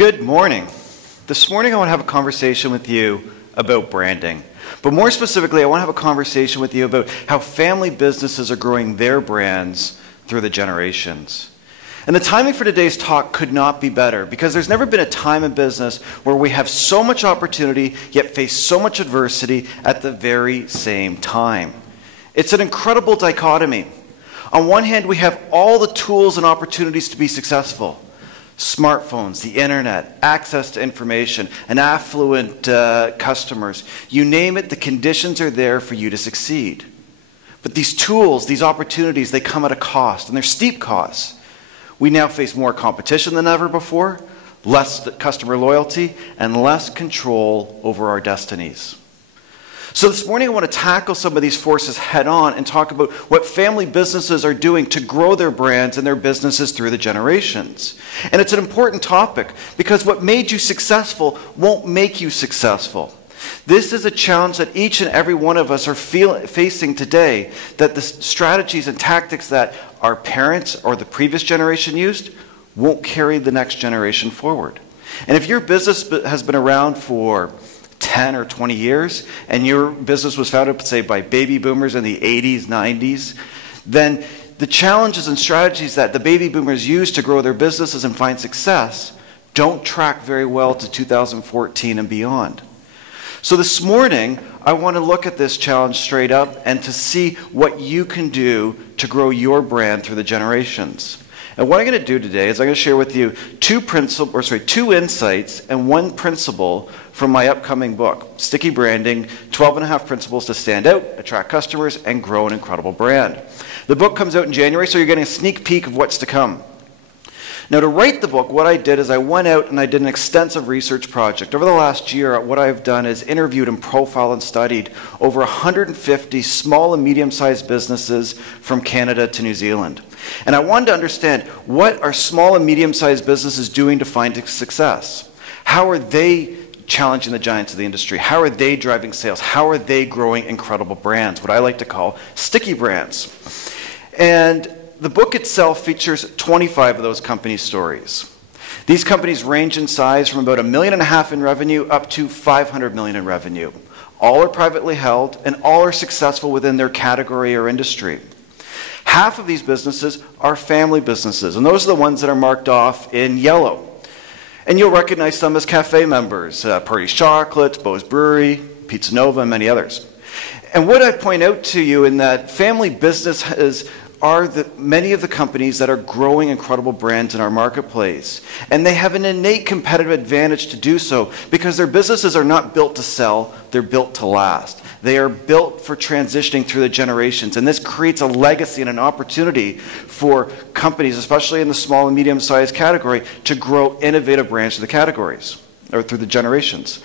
Good morning. This morning I want to have a conversation with you about branding. But more specifically, I want to have a conversation with you about how family businesses are growing their brands through the generations. And the timing for today's talk could not be better, because there's never been a time in business where we have so much opportunity yet face so much adversity at the very same time. It's an incredible dichotomy. On one hand, we have all the tools and opportunities to be successful. Smartphones, the internet, access to information, and affluent customers. You name it, the conditions are there for you to succeed. But these tools, these opportunities, they come at a cost, and they're steep costs. We now face more competition than ever before, less customer loyalty, and less control over our destinies. So this morning I want to tackle some of these forces head on and talk about what family businesses are doing to grow their brands and their businesses through the generations. And it's an important topic because what made you successful won't make you successful. This is a challenge that each and every one of us are facing today, that the strategies and tactics that our parents or the previous generation used won't carry the next generation forward. And if your business has been around for 10 or 20 years, and your business was founded, say, by baby boomers in the 80s, 90s, then the challenges and strategies that the baby boomers used to grow their businesses and find success don't track very well to 2014 and beyond. So this morning, I want to look at this challenge straight up and to see what you can do to grow your brand through the generations. And what I'm going to do today is I'm going to share with you two insights and one principle from my upcoming book, Sticky Branding, 12.5 Principles to Stand Out, Attract Customers, and Grow an Incredible Brand. The book comes out in January, so you're getting a sneak peek of what's to come. Now, to write the book, what I did is I went out and I did an extensive research project. Over the last year, what I've done is interviewed and profiled and studied over 150 small and medium-sized businesses from Canada to New Zealand. And I wanted to understand, what are small and medium-sized businesses doing to find success? How are they challenging the giants of the industry? How are they driving sales? How are they growing incredible brands, what I like to call sticky brands? And the book itself features 25 of those company stories. These companies range in size from about $1.5 million in revenue up to $500 million in revenue. All are privately held, and all are successful within their category or industry. Half of these businesses are family businesses, and those are the ones that are marked off in yellow. And you'll recognize some as cafe members, Purdy's Chocolate, Beau's Brewery, Pizza Nova, and many others. And what I point out to you in that family business are many of the companies that are growing incredible brands in our marketplace. And they have an innate competitive advantage to do so because their businesses are not built to sell, they're built to last. They are built for transitioning through the generations. And this creates a legacy and an opportunity for companies, especially in the small and medium-sized category, to grow innovative brands through the categories, or through the generations.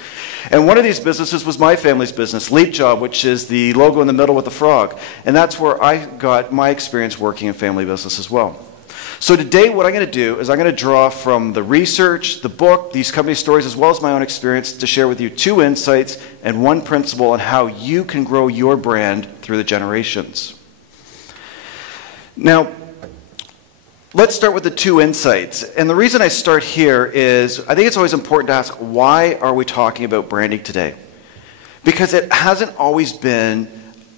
And one of these businesses was my family's business, Leap Job, which is the logo in the middle with the frog. And that's where I got my experience working in family business as well. So today what I'm going to do is I'm going to draw from the research, the book, these company stories, as well as my own experience to share with you two insights and one principle on how you can grow your brand through the generations. Now, let's start with the two insights. And the reason I start here is I think it's always important to ask, why are we talking about branding today? Because it hasn't always been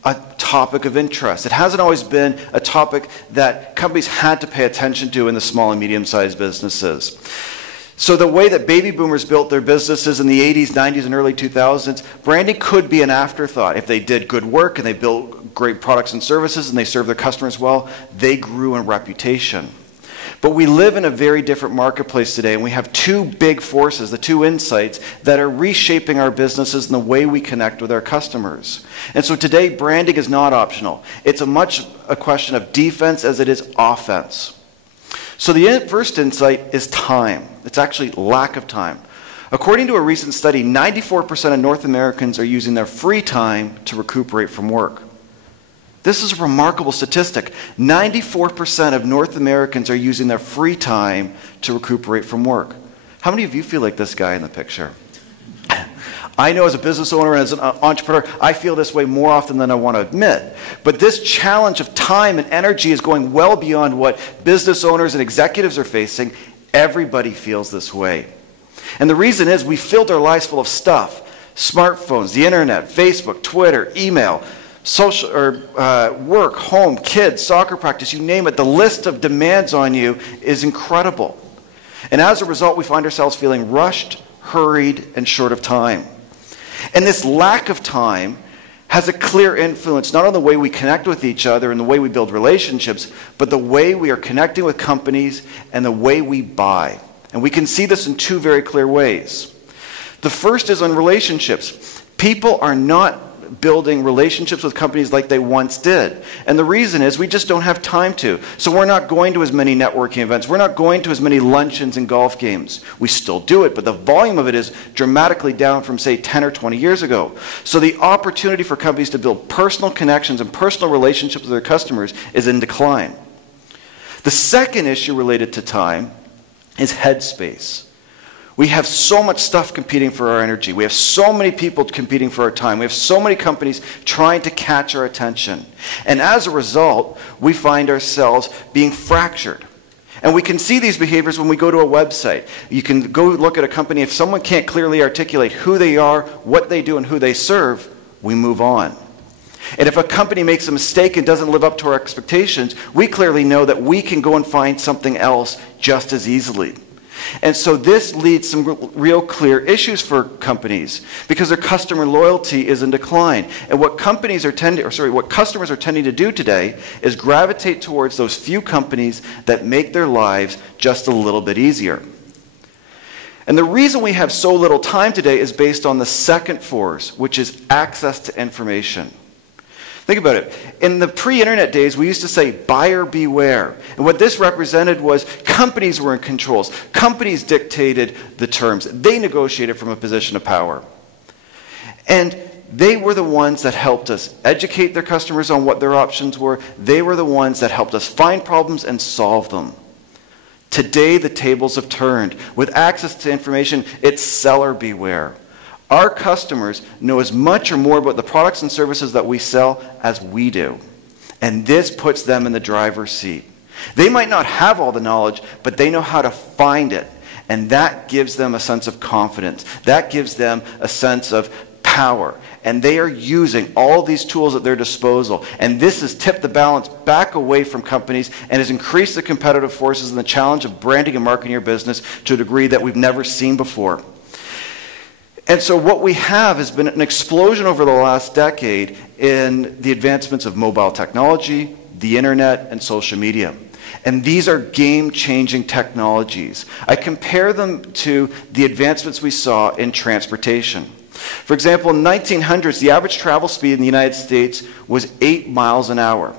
a topic of interest. It hasn't always been a topic that companies had to pay attention to in the small and medium-sized businesses. So the way that baby boomers built their businesses in the 80s, 90s, and early 2000s, branding could be an afterthought. If they did good work and they built great products and services and they served their customers well, they grew in reputation. But we live in a very different marketplace today, and we have two big forces, the two insights, that are reshaping our businesses and the way we connect with our customers. And so today, branding is not optional. It's a question of defense as it is offense. So the first insight is time. It's actually lack of time. According to a recent study, 94% of North Americans are using their free time to recuperate from work. This is a remarkable statistic. 94% of North Americans are using their free time to recuperate from work. How many of you feel like this guy in the picture? I know as a business owner and as an entrepreneur, I feel this way more often than I want to admit. But this challenge of time and energy is going well beyond what business owners and executives are facing. Everybody feels this way. And the reason is we filled our lives full of stuff. Smartphones, the internet, Facebook, Twitter, email, social or work, home, kids, soccer practice, you name it. The list of demands on you is incredible. And as a result, we find ourselves feeling rushed, hurried, and short of time. And this lack of time has a clear influence not on the way we connect with each other and the way we build relationships, but the way we are connecting with companies and the way we buy. And we can see this in two very clear ways. The first is on relationships. People are not building relationships with companies like they once did. And the reason is we just don't have time to. So we're not going to as many networking events. We're not going to as many luncheons and golf games. We still do it, but the volume of it is dramatically down from, say, 10 or 20 years ago. So the opportunity for companies to build personal connections and personal relationships with their customers is in decline. The second issue related to time is headspace. We have so much stuff competing for our energy. We have so many people competing for our time. We have so many companies trying to catch our attention. And as a result, we find ourselves being fractured. And we can see these behaviors when we go to a website. You can go look at a company. If someone can't clearly articulate who they are, what they do, and who they serve, we move on. And if a company makes a mistake and doesn't live up to our expectations, we clearly know that we can go and find something else just as easily. And so this leads to some real clear issues for companies because their customer loyalty is in decline. And what customers are tending to do today is gravitate towards those few companies that make their lives just a little bit easier. And the reason we have so little time today is based on the second force, which is access to information. Think about it. In the pre-internet days, we used to say, buyer beware. And what this represented was companies were in controls. Companies dictated the terms. They negotiated from a position of power. And they were the ones that helped us educate their customers on what their options were. They were the ones that helped us find problems and solve them. Today, the tables have turned. With access to information, it's seller beware. Our customers know as much or more about the products and services that we sell as we do. And this puts them in the driver's seat. They might not have all the knowledge, but they know how to find it. And that gives them a sense of confidence. That gives them a sense of power. And they are using all these tools at their disposal. And this has tipped the balance back away from companies and has increased the competitive forces and the challenge of branding and marketing your business to a degree that we've never seen before. And so what we have has been an explosion over the last decade in the advancements of mobile technology, the internet, and social media. And these are game-changing technologies. I compare them to the advancements we saw in transportation. For example, in the 1900s, the average travel speed in the United States was 8 miles an hour.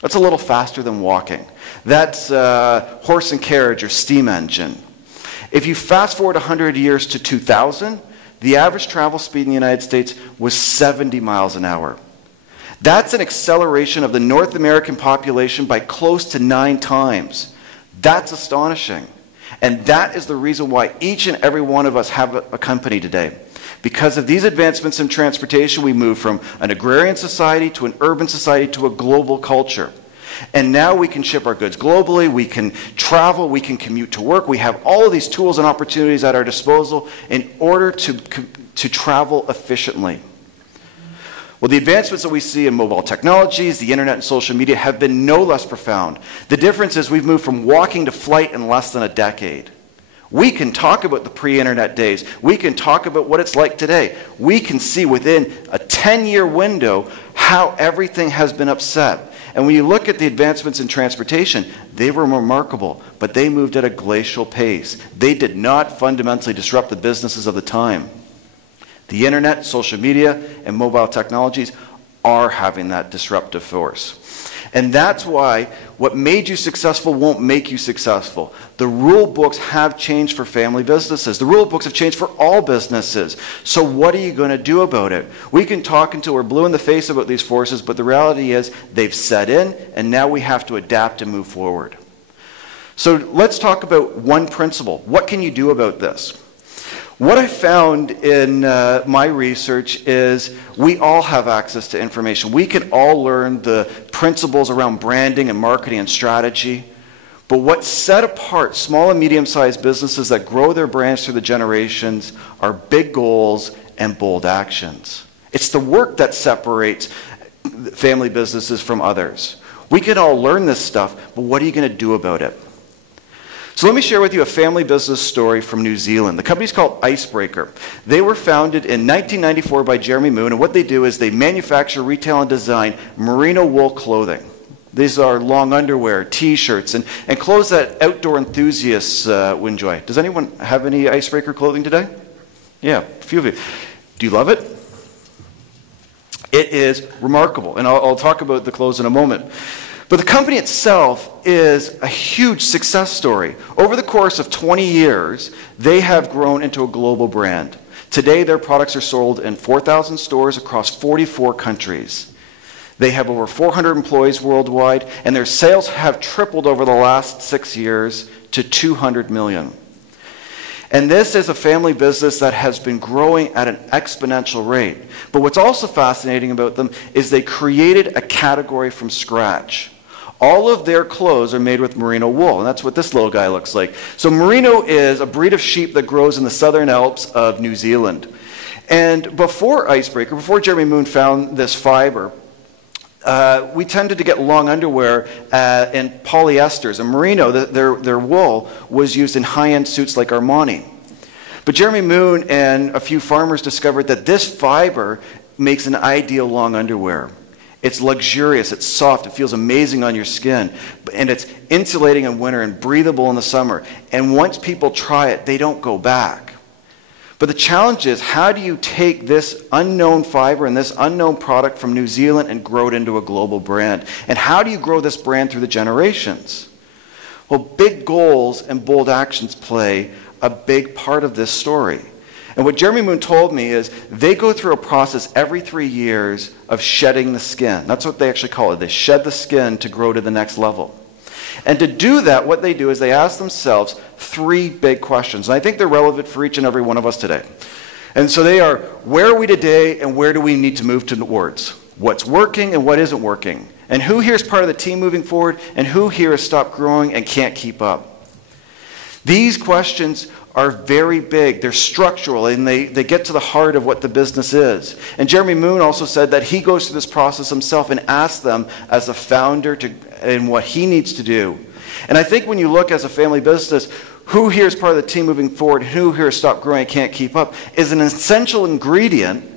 That's a little faster than walking. That's horse and carriage or steam engine. If you fast forward 100 years to 2000, the average travel speed in the United States was 70 miles an hour. That's an acceleration of the North American population by close to 9 times. That's astonishing. And that is the reason why each and every one of us have a company today. Because of these advancements in transportation, we move from an agrarian society to an urban society to a global culture. And now we can ship our goods globally, we can travel, we can commute to work. We have all of these tools and opportunities at our disposal in order to travel efficiently. Well, the advancements that we see in mobile technologies, the internet and social media have been no less profound. The difference is we've moved from walking to flight in less than a decade. We can talk about the pre-internet days. We can talk about what it's like today. We can see within a 10-year window how everything has been upset. And when you look at the advancements in transportation, they were remarkable, but they moved at a glacial pace. They did not fundamentally disrupt the businesses of the time. The internet, social media, and mobile technologies are having that disruptive force. And that's why what made you successful won't make you successful. The rule books have changed for family businesses. The rule books have changed for all businesses. So what are you going to do about it? We can talk until we're blue in the face about these forces, but the reality is they've set in, and now we have to adapt and move forward. So let's talk about one principle. What can you do about this? What I found in my research is we all have access to information. We can all learn the principles around branding and marketing and strategy. But what set apart small and medium-sized businesses that grow their brands through the generations are big goals and bold actions. It's the work that separates family businesses from others. We can all learn this stuff, but what are you going to do about it? So let me share with you a family business story from New Zealand. The company's called Icebreaker. They were founded in 1994 by Jeremy Moon, and what they do is they manufacture, retail, and design merino wool clothing. These are long underwear, t-shirts, and clothes that outdoor enthusiasts would enjoy. Does anyone have any Icebreaker clothing today? Yeah, a few of you. Do you love it? It is remarkable, and I'll talk about the clothes in a moment. But the company itself is a huge success story. Over the course of 20 years, they have grown into a global brand. Today, their products are sold in 4,000 stores across 44 countries. They have over 400 employees worldwide, and their sales have tripled over the last 6 years to 200 million. And this is a family business that has been growing at an exponential rate. But what's also fascinating about them is they created a category from scratch. All of their clothes are made with merino wool, and that's what this little guy looks like. So merino is a breed of sheep that grows in the Southern Alps of New Zealand. And before Icebreaker, before Jeremy Moon found this fiber, we tended to get long underwear and polyesters. And merino, their wool, was used in high-end suits like Armani. But Jeremy Moon and a few farmers discovered that this fiber makes an ideal long underwear. It's luxurious, it's soft, it feels amazing on your skin, and it's insulating in winter and breathable in the summer. And once people try it, they don't go back. But the challenge is, how do you take this unknown fiber and this unknown product from New Zealand and grow it into a global brand? And how do you grow this brand through the generations? Well, big goals and bold actions play a big part of this story. And what Jeremy Moon told me is they go through a process every 3 years of shedding the skin. That's what they actually call it. They shed the skin to grow to the next level. And to do that, what they do is they ask themselves 3 big questions. And I think they're relevant for each and every one of us today. And so they are, where are we today and where do we need to move towards? What's working and what isn't working? And who here is part of the team moving forward? And who here has stopped growing and can't keep up? These questions are very big. They're structural, and they get to the heart of what the business is. And Jeremy Moon also said that he goes through this process himself and asks them as a founder and what he needs to do. And I think when you look as a family business, who here is part of the team moving forward, and who here has stopped growing and can't keep up, is an essential ingredient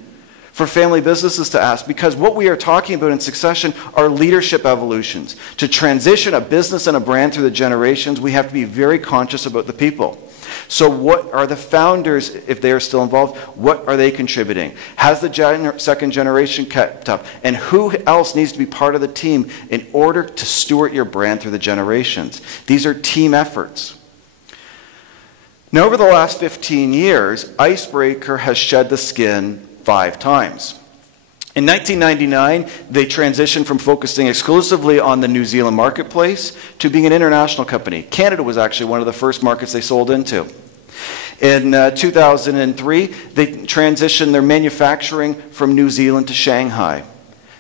for family businesses to ask, because what we are talking about in succession are leadership evolutions. To transition a business and a brand through the generations, we have to be very conscious about the people. So what are the founders, if they are still involved, what are they contributing? Has the second generation kept up? And who else needs to be part of the team in order to steward your brand through the generations? These are team efforts. Now, over the last 15 years, Icebreaker has shed the skin 5 times. In 1999, they transitioned from focusing exclusively on the New Zealand marketplace to being an international company. Canada was actually one of the first markets they sold into. In 2003, they transitioned their manufacturing from New Zealand to Shanghai.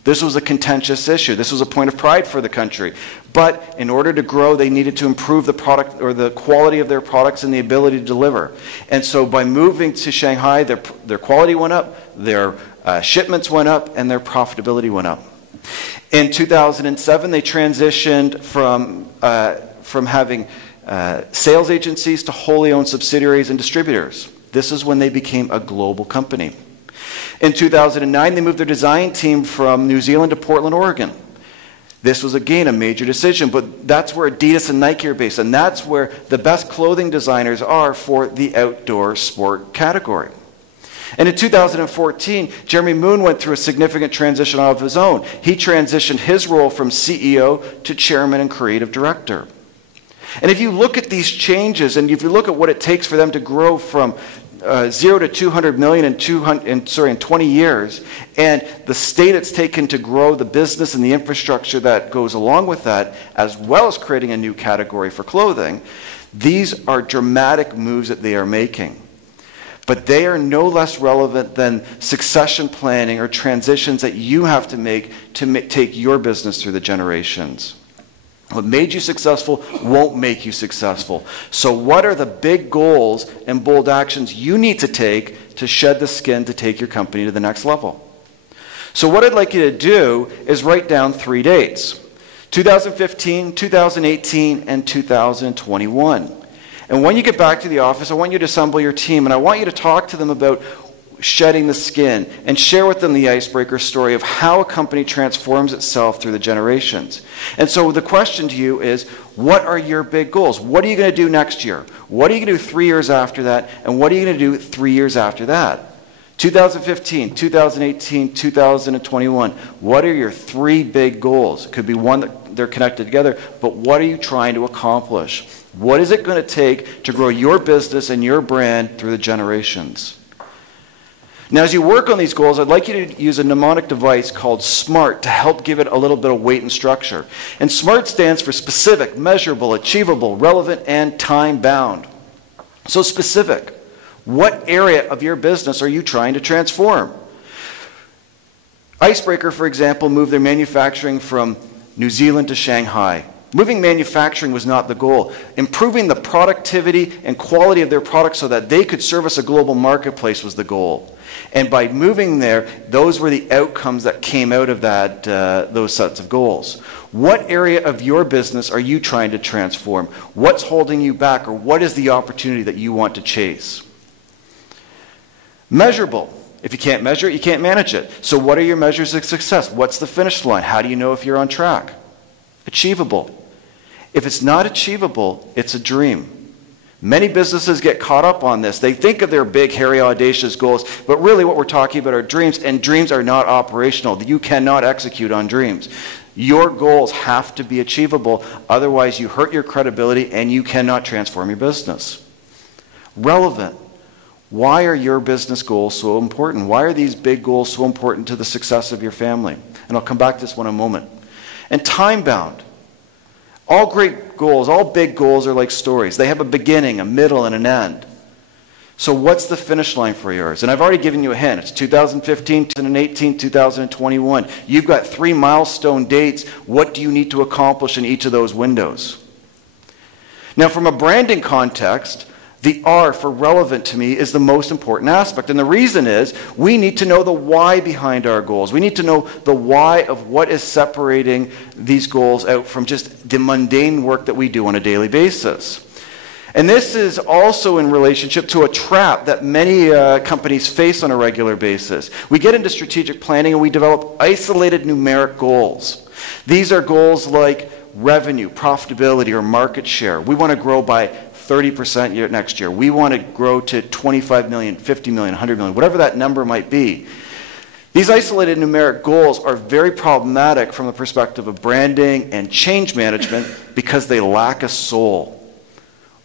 This was a contentious issue. This was a point of pride for the country. But in order to grow, they needed to improve the product or the quality of their products and the ability to deliver. And so by moving to Shanghai, their quality went up, their shipments went up, and their profitability went up. In 2007, they transitioned from having sales agencies to wholly owned subsidiaries and distributors. This is when they became a global company. In 2009, they moved their design team from New Zealand to Portland, Oregon. This was, again, a major decision, but that's where Adidas and Nike are based, and that's where the best clothing designers are for the outdoor sport category. And in 2014, Jeremy Moon went through a significant transition of his own. He transitioned his role from CEO to chairman and creative director. And if you look at these changes, and if you look at what it takes for them to grow from 0 to 200 million in 20 years, and the state it's taken to grow the business and the infrastructure that goes along with that, as well as creating a new category for clothing, these are dramatic moves that they are making. But they are no less relevant than succession planning or transitions that you have to make take your business through the generations. What made you successful won't make you successful. So what are the big goals and bold actions you need to take to shed the skin to take your company to the next level? So what I'd like you to do is write down 3 dates: 2015, 2018, and 2021. And when you get back to the office, I want you to assemble your team, and I want you to talk to them about shedding the skin and share with them the icebreaker story of how a company transforms itself through the generations. And so the question to you is, what are your big goals? What are you going to do next year? What are you going to do 3 years after that? And what are you going to do 3 years after that? 2015, 2018, 2021. What are your 3 big goals? It could be one that they're connected together, but what are you trying to accomplish? What is it going to take to grow your business and your brand through the generations? Now, as you work on these goals, I'd like you to use a mnemonic device called SMART to help give it a little bit of weight and structure. And SMART stands for specific, measurable, achievable, relevant, and time-bound. So specific. What area of your business are you trying to transform? Icebreaker, for example, moved their manufacturing from New Zealand to Shanghai. Moving manufacturing was not the goal. Improving the productivity and quality of their products so that they could service a global marketplace was the goal. And by moving there, those were the outcomes that came out of that, those sets of goals. What area of your business are you trying to transform? What's holding you back, or what is the opportunity that you want to chase? Measurable. If you can't measure it, you can't manage it. So what are your measures of success? What's the finish line? How do you know if you're on track? Achievable. If it's not achievable, it's a dream. Many businesses get caught up on this. They think of their big, hairy, audacious goals, but really what we're talking about are dreams, and dreams are not operational. You cannot execute on dreams. Your goals have to be achievable, otherwise you hurt your credibility and you cannot transform your business. Relevant. Why are your business goals so important? Why are these big goals so important to the success of your family? And I'll come back to this one in a moment. And time-bound. All great goals, all big goals are like stories. They have a beginning, a middle, and an end. So what's the finish line for yours? And I've already given you a hint. It's 2015, 2018, 2021. You've got 3 milestone dates. What do you need to accomplish in each of those windows? Now, from a branding context, the R for relevant to me is the most important aspect. And the reason is we need to know the why behind our goals. We need to know the why of what is separating these goals out from just the mundane work that we do on a daily basis. And this is also in relationship to a trap that many companies face on a regular basis. We get into strategic planning and we develop isolated numeric goals. These are goals like revenue, profitability, or market share. We want to grow by 30% next year. We want to grow to 25 million, 50 million, 100 million, whatever that number might be. These isolated numeric goals are very problematic from the perspective of branding and change management because they lack a soul.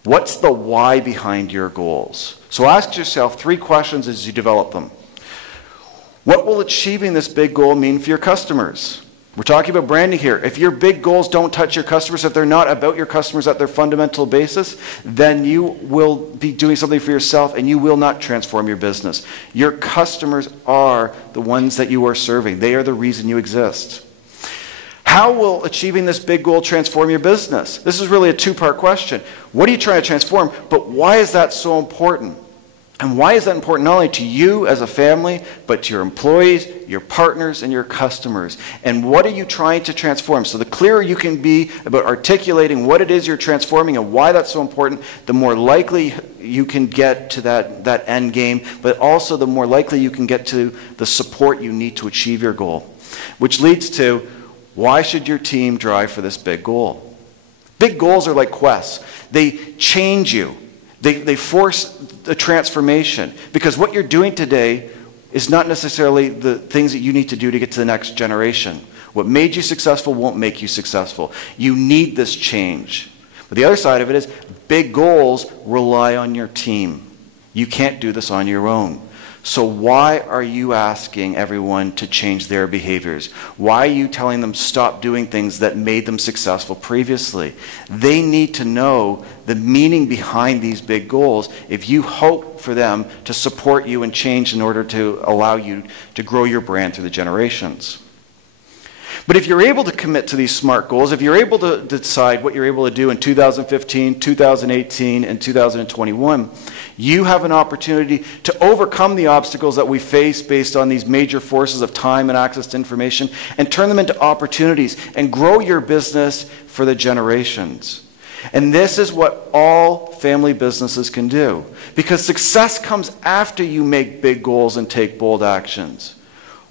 What's the why behind your goals? So ask yourself 3 questions as you develop them. What will achieving this big goal mean for your customers? We're talking about branding here. If your big goals don't touch your customers, if they're not about your customers at their fundamental basis, then you will be doing something for yourself and you will not transform your business. Your customers are the ones that you are serving. They are the reason you exist. How will achieving this big goal transform your business? This is really a 2-part question. What are you trying to transform, but why is that so important? And why is that important not only to you as a family, but to your employees, your partners, and your customers? And what are you trying to transform? So the clearer you can be about articulating what it is you're transforming and why that's so important, the more likely you can get to that end game, but also the more likely you can get to the support you need to achieve your goal. Which leads to, why should your team drive for this big goal? Big goals are like quests. They change you. They force a transformation, because what you're doing today is not necessarily the things that you need to do to get to the next generation. What made you successful won't make you successful. You need this change. But the other side of it is big goals rely on your team. You can't do this on your own. So why are you asking everyone to change their behaviors? Why are you telling them stop doing things that made them successful previously? They need to know the meaning behind these big goals if you hope for them to support you and change in order to allow you to grow your brand through the generations. But if you're able to commit to these SMART goals, if you're able to decide what you're able to do in 2015, 2018, and 2021, you have an opportunity to overcome the obstacles that we face based on these major forces of time and access to information and turn them into opportunities and grow your business for the generations. And this is what all family businesses can do, because success comes after you make big goals and take bold actions.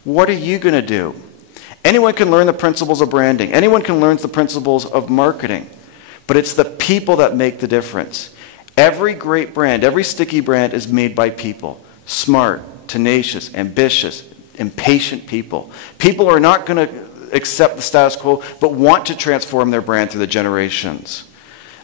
What are you going to do? Anyone can learn the principles of branding. Anyone can learn the principles of marketing. But it's the people that make the difference. Every great brand, every sticky brand is made by people. Smart, tenacious, ambitious, impatient people. People who are not going to accept the status quo, but want to transform their brand through the generations.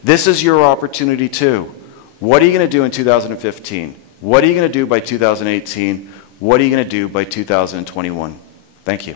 This is your opportunity too. What are you going to do in 2015? What are you going to do by 2018? What are you going to do by 2021? Thank you.